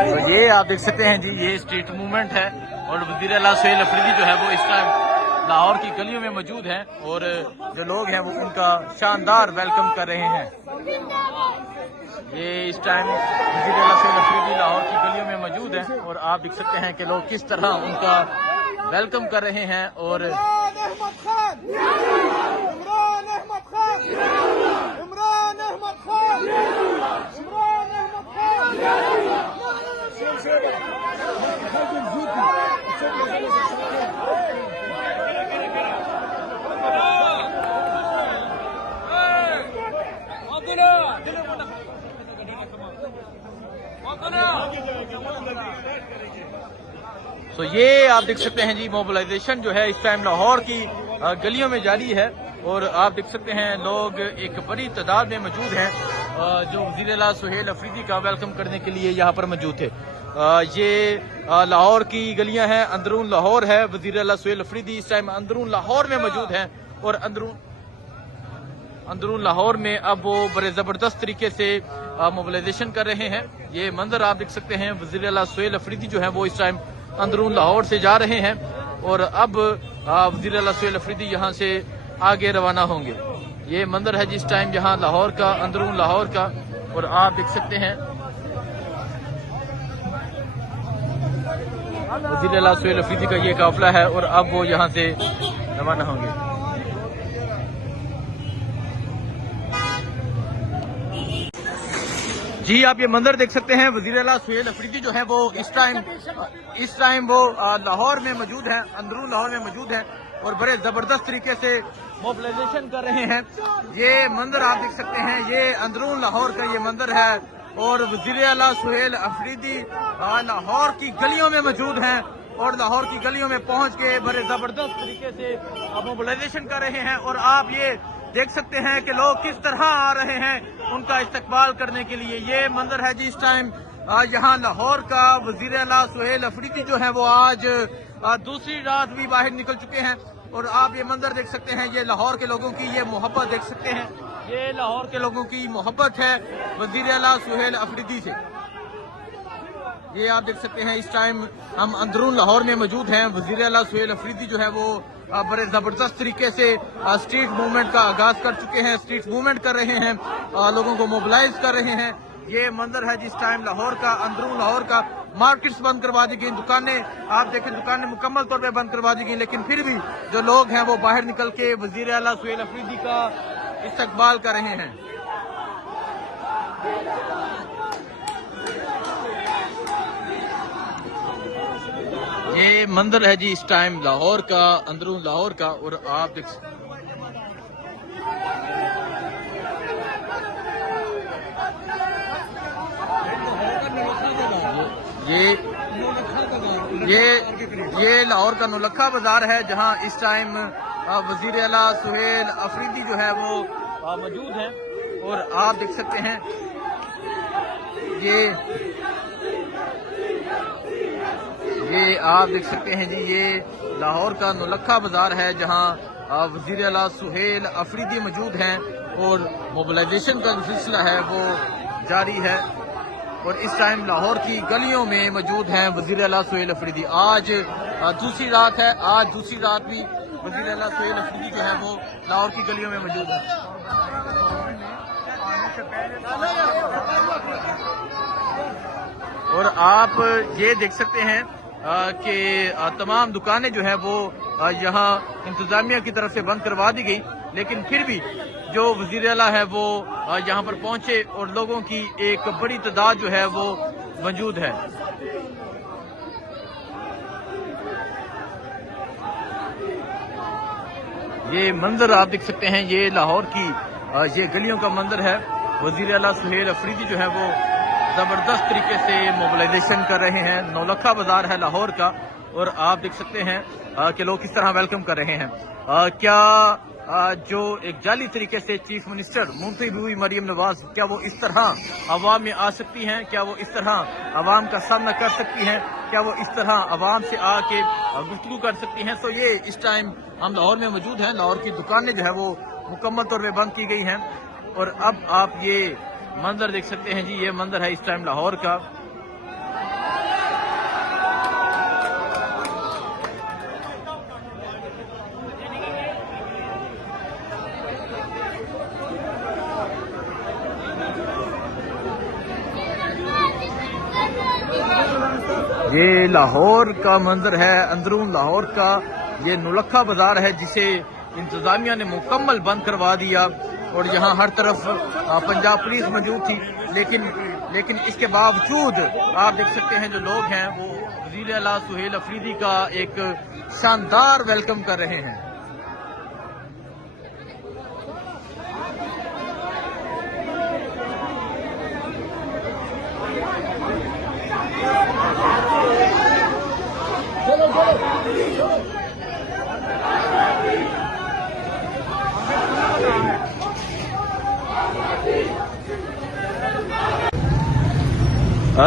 तो ये आप देख सकते हैं जी, ये स्ट्रीट मूवमेंट है और वज़ीर आला सुहेल अफरीदी जो है वो इस टाइम लाहौर की गलियों में मौजूद हैं और जो लोग हैं वो उनका शानदार वेलकम कर रहे हैं। ये इस टाइम वज़ीर आला सुहेल अफरीदी लाहौर की गलियों में मौजूद हैं और आप देख सकते हैं कि लोग किस तरह उनका वेलकम कर रहे हैं। और तो ये आप देख सकते हैं जी, मोबिलाइजेशन जो है इस टाइम लाहौर की गलियों में जारी है और आप देख सकते हैं लोग एक बड़ी तादाद में मौजूद हैं जो वज़ीर आला सुहेल अफरीदी का वेलकम करने के लिए यहाँ पर मौजूद थे। ये लाहौर की गलियां हैं, अंदरून लाहौर है। वज़ीर आला सुहेल अफरीदी इस टाइम अंदरून लाहौर में मौजूद हैं और अंदरून लाहौर में अब वो बड़े ज़बरदस्त तरीके से मोबिलाइजेशन कर रहे हैं। ये मंजर आप देख सकते हैं, वज़ीर आला सुहेल अफरीदी जो है वो इस टाइम अंदरून लाहौर से जा रहे हैं और अब वज़ीर आला सुहेल अफरीदी यहाँ से आगे रवाना होंगे। ये मंजर है जिस टाइम यहाँ लाहौर का, अंदरून लाहौर का, और आप देख सकते हैं वज़ीर आला सुहेल अफरीदी का ये काफिला है और अब वो यहाँ से रवाना होंगे। जी आप ये मंजर देख सकते हैं, वज़ीर आला सुहेल अफरीदी जो है वो इस टाइम वो लाहौर में मौजूद है, अंदरून लाहौर में मौजूद है और बड़े जबरदस्त तरीके से मोबिलाइजेशन कर रहे हैं। ये मंजर आप देख सकते हैं, ये अंदरून लाहौर का ये मंजर है और वज़ीर आला सुहेल अफरीदी लाहौर की गलियों में मौजूद हैं और लाहौर की गलियों में पहुंच के बड़े जबरदस्त तरीके से मोबिलाइजेशन कर रहे हैं। और आप ये देख सकते हैं कि लोग किस तरह आ रहे हैं उनका इस्तकबाल करने के लिए। ये मंजर है जी इस टाइम यहाँ लाहौर का। वज़ीर आला सुहेल अफरीदी जो है वो आज दूसरी रात भी बाहर निकल चुके हैं और आप ये मंजर देख सकते हैं, ये लाहौर के लोगों की ये मोहब्बत देख सकते हैं, ये लाहौर के लोगों की मोहब्बत है वज़ीर आला सुहेल अफरीदी से। ये आप देख सकते हैं इस टाइम हम अंदरून लाहौर में मौजूद हैं। वज़ीर आला सुहेल अफरीदी जो है वो बड़े जबरदस्त तरीके से स्ट्रीट मूवमेंट का आगाज कर चुके हैं, स्ट्रीट मूवमेंट कर रहे हैं, लोगों को मोबिलाइज कर रहे हैं। ये मंजर है जिस टाइम लाहौर का, अंदरून लाहौर का। मार्केट्स बंद करवा दी गई, दुकानें आप देखें, दुकानें मुकम्मल तौर पे बंद करवा दी गई, लेकिन फिर भी जो लोग हैं वो बाहर निकल के वज़ीर आला सुहेल अफरीदी का इस्तकबाल कर रहे हैं। ये मंजर है जी इस टाइम लाहौर का, अंदरून लाहौर का, और आप देख ये लाहौर का नौलखा बाजार है जहां इस टाइम वज़ीर आला सुहेल अफरीदी जो है वो मौजूद हैं और आप देख सकते हैं ये आप देख सकते हैं जी, ये लाहौर का नौलखा बाजार है जहां वज़ीर आला सुहेल अफरीदी मौजूद हैं और मोबिलाइजेशन का जो सिलसिला है वो जारी है और इस टाइम लाहौर की गलियों में मौजूद हैं वज़ीर आला सुहेल अफरीदी। आज दूसरी रात है, आज दूसरी रात भी वज़ीर आला सुहेल अफरीदी जो है वो लाहौर की गलियों में मौजूद है। और आप ये देख सकते हैं कि तमाम दुकानें जो है वो यहाँ इंतजामिया की तरफ से बंद करवा दी गई, लेकिन फिर भी जो वज़ीर आला है वो यहाँ पर पहुंचे और लोगों की एक बड़ी तादाद जो है वो मौजूद है। ये मंजर आप देख सकते हैं, ये लाहौर की ये गलियों का मंजर है। वज़ीर आला सुहेल अफरीदी जो है वो जबरदस्त तरीके से मोबिलाइजेशन कर रहे हैं। नौलखा बाजार है लाहौर का और आप देख सकते हैं कि लोग किस तरह वेलकम कर रहे हैं। क्या जो एक जाली तरीके से चीफ मिनिस्टर मुंतखब हुई मरियम नवाज, क्या वो इस तरह अवाम में आ सकती हैं? क्या वो इस तरह अवाम का सामना कर सकती हैं? क्या वो इस तरह अवाम से आके गुफ्तगू कर सकती हैं? तो ये इस टाइम हम लाहौर में मौजूद हैं। लाहौर की दुकानें जो है वो मुकम्मल तौर पर बंद की गई हैं और अब आप ये मंजर देख सकते हैं जी, ये मंजर है इस टाइम लाहौर का। ये लाहौर का मंजर है, अंदरून लाहौर का ये नौलखा बाजार है जिसे इंतजामिया ने मुकम्मल बंद करवा दिया और यहाँ हर तरफ पंजाब पुलिस मौजूद थी, लेकिन इसके बावजूद आप देख सकते हैं जो लोग हैं वो वज़ीर आला सुहेल अफरीदी का एक शानदार वेलकम कर रहे हैं।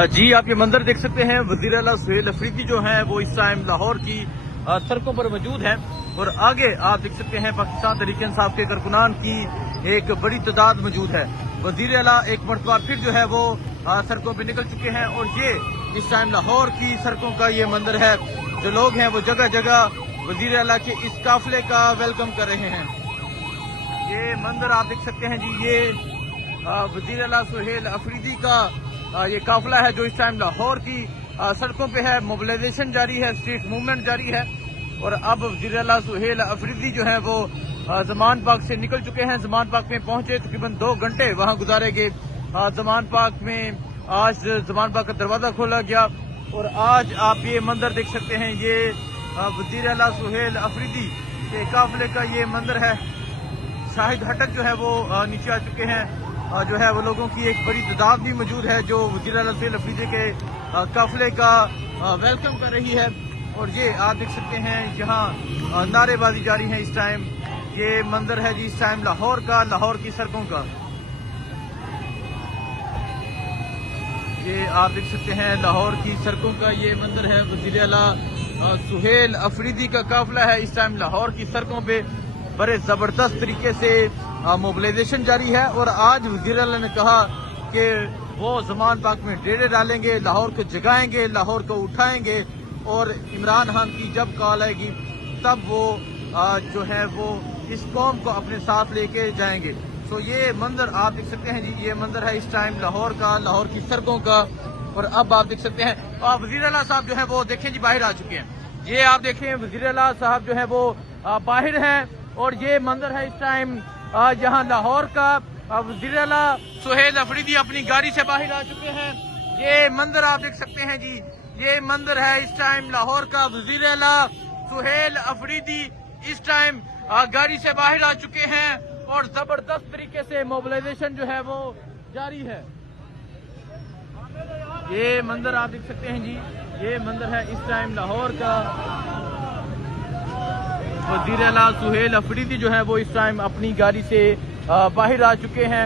जी आप ये मंजर देख सकते हैं, वज़ीर आला सुहेल अफरीदी जो हैं वो इस टाइम लाहौर की सड़कों पर मौजूद हैं और आगे आप देख सकते हैं पाकिस्तान तहरीक इंसाफ के कारकुनान की एक बड़ी तादाद मौजूद है। वज़ीर आला एक मरतबा फिर जो है वो सड़कों पर निकल चुके हैं और ये इस टाइम लाहौर की सड़कों का ये मंजर है। जो लोग हैं वो जगह जगह वज़ीर आला के इस काफिले का वेलकम कर रहे हैं। ये मंजर आप देख सकते हैं जी, ये वज़ीर आला सुहेल अफरीदी का ये काफिला है जो इस टाइम लाहौर की सड़कों पे है। मोबिलाइजेशन जारी है, स्ट्रीट मूवमेंट जारी है और अब वज़ीर आला सुहेल अफरीदी जो है वो ज़मान पार्क से निकल चुके हैं। ज़मान पार्क में पहुंचे, तकरीबन 2 घंटे वहां गुजारेंगे। ज़मान पार्क में आज ज़मान पार्क का दरवाजा खोला गया और आज आप ये मंजर देख सकते हैं, ये वज़ीर आला सुहेल अफरीदी के काफिले का ये मंजर है। शाहिद हटक जो है वो नीचे आ चुके हैं, जो है वो लोगों की एक बड़ी तादाद भी मौजूद है जो वज़ीर आला सुहेल अफरीदी के काफिले का वेलकम कर रही है। और ये आप देख सकते हैं यहाँ नारेबाजी जारी है इस टाइम। ये मंजर है जी इस टाइम लाहौर का, लाहौर की सड़कों का। ये आप देख सकते हैं लाहौर की सड़कों का ये मंजर है। वज़ीर आला सुहेल अफरीदी का काफिला है इस टाइम लाहौर की सड़कों पे। बड़े जबरदस्त तरीके से मोबिलाइजेशन जारी है और आज वज़ीर आला ने कहा कि वो ज़मान पार्क में डेरे डालेंगे, लाहौर को जगाएंगे, लाहौर को उठाएंगे और इमरान खान की जब कॉल आएगी तब वो जो है वो इस कौम को अपने साथ लेके जाएंगे। तो ये मंजर आप देख सकते हैं जी, ये मंजर है इस टाइम लाहौर का, लाहौर की सड़कों का। और अब आप देख सकते हैं वज़ीर आला साहब जो है वो देखें जी बाहर आ चुके हैं। ये आप देखें वज़ीर आला साहब जो है वो बाहर हैं और ये मंजर है इस टाइम यहाँ लाहौर का। वज़ीर आला सुहेल अफरीदी अपनी गाड़ी से बाहर आ चुके हैं। ये मंजर आप देख सकते हैं जी, ये मंजर है इस टाइम लाहौर का। वज़ीर आला सुहेल अफरीदी इस टाइम गाड़ी से बाहर आ चुके हैं और जबरदस्त तरीके से मोबिलाइजेशन जो है वो जारी है। ये मंजर आप देख सकते हैं जी, ये मंजर है इस टाइम लाहौर का। वज़ीर आला सुहेल अफरीदी जो है वो इस टाइम अपनी गाड़ी से बाहर आ चुके हैं।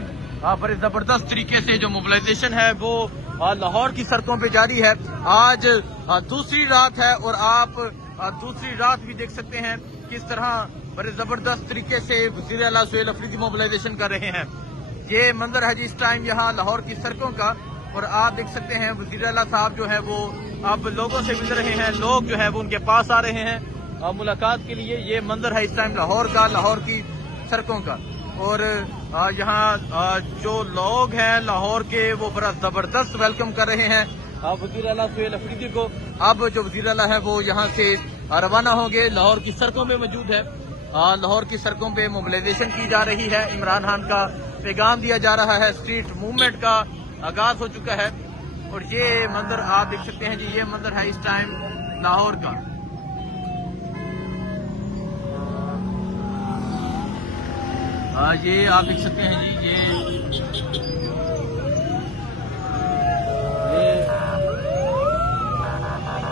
बड़े जबरदस्त तरीके से जो मोबिलाइजेशन है वो लाहौर की सड़कों पे जारी है। आज दूसरी रात है और आप दूसरी रात भी देख सकते हैं किस तरह बड़े जबरदस्त तरीके से वज़ीर आला सुहेल अफरीदी मोबिलाइजेशन कर रहे हैं। ये मंजर है जी इस टाइम यहाँ लाहौर की सड़कों का और आप देख सकते हैं वज़ीर आला साहब जो है वो अब लोगों से मिल रहे हैं, लोग जो है वो उनके पास आ रहे हैं मुलाकात के लिए। ये मंजर है इस टाइम लाहौर का, लाहौर की सड़कों का। और यहाँ जो लोग हैं लाहौर के वो बड़ा जबरदस्त वेलकम कर रहे हैं वज़ीर आला सुहेल अफरीदी को। अब जो वज़ीर आला है वो यहाँ से रवाना होंगे, लाहौर की सड़कों में मौजूद है। लाहौर की सड़कों पे मोबिलाइजेशन की जा रही है, इमरान खान का पैगाम दिया जा रहा है, स्ट्रीट मूवमेंट का आगाज हो चुका है। और ये मंजर आप देख सकते हैं जी, ये मंजर है इस टाइम लाहौर का। ये आप देख सकते हैं जी, ये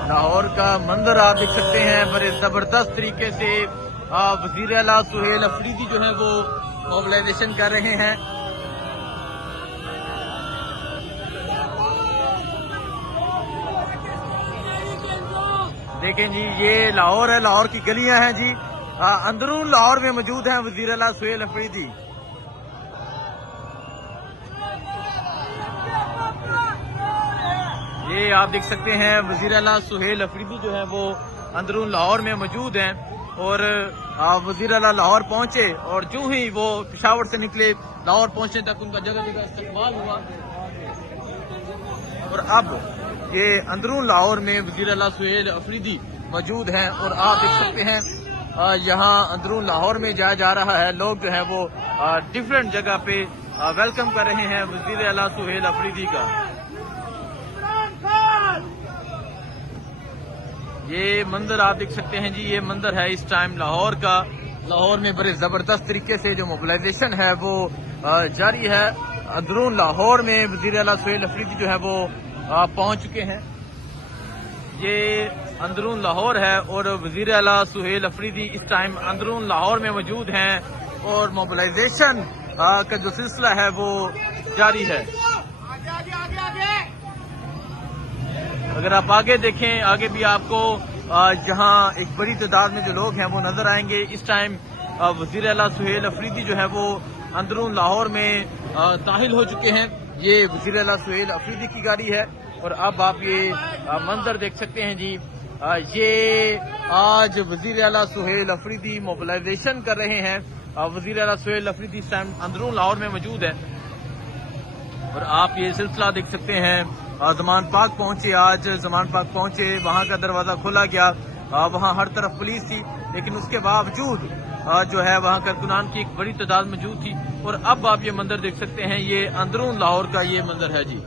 लाहौर का मंजर आप देख सकते हैं। बड़े जबरदस्त तरीके से वज़ीर आला सुहेल अफरीदी जो है वो मोबिलाइजेशन कर रहे हैं। देखें जी, ये लाहौर है, लाहौर की गलियां हैं जी। अंदरून लाहौर में मौजूद हैं वज़ीर आला सुहेल अफरीदी। ये आप देख सकते हैं वजीर आला सुहेल अफरीदी जो है वो अंदरून लाहौर में मौजूद हैं और वजीर आला लाहौर पहुंचे और जो ही वो पेशावर से निकले लाहौर पहुंचने तक उनका जगह जगह इस्तकबाल हुआ और अब ये अंदरून लाहौर में वजीर आला सुहेल अफरीदी मौजूद हैं और आप देख सकते हैं यहाँ अंदरून लाहौर में जाया जा रहा है। लोग जो है वो डिफरेंट जगह पे वेलकम कर रहे हैं वजीर आला सुहेल अफरीदी का। ये मंजर आप देख सकते हैं जी, ये मंजर है इस टाइम लाहौर का। लाहौर में बड़े जबरदस्त तरीके से जो मोबिलाइजेशन है वो जारी है। अंदरून लाहौर में वजीर आला सुहेल अफरीदी जो है वो पहुंच चुके हैं। ये अंदरून लाहौर है और वजीर आला सुहेल अफरीदी इस टाइम अंदरून लाहौर में मौजूद हैं और मोबिलाइजेशन का जो सिलसिला है वो जारी है। अगर आप आगे देखें, आगे भी आपको जहां एक बड़ी तादाद में जो लोग हैं वो नजर आएंगे। इस टाइम वजीर आला सुहेल अफरीदी जो है वो अंदरून लाहौर में दाखिल हो चुके हैं। ये वजीर आला सुहेल अफरीदी की गाड़ी है और अब आप ये मंजर देख सकते हैं जी। ये आज वजीर आला सुहेल अफरीदी मोबिलाइजेशन कर रहे हैं। वजीर आला सुहेल अफरीदी इस टाइम अंदरून लाहौर में मौजूद है और आप ये सिलसिला देख सकते हैं। जमान पाक पहुंचे, आज जमान पाक पहुंचे, वहां का दरवाजा खोला गया। वहां हर तरफ पुलिस थी लेकिन उसके बावजूद जो है वहां कारकुनान की एक बड़ी तादाद मौजूद थी और अब आप ये मंजर देख सकते हैं। ये अंदरून लाहौर का ये मंजर है जी।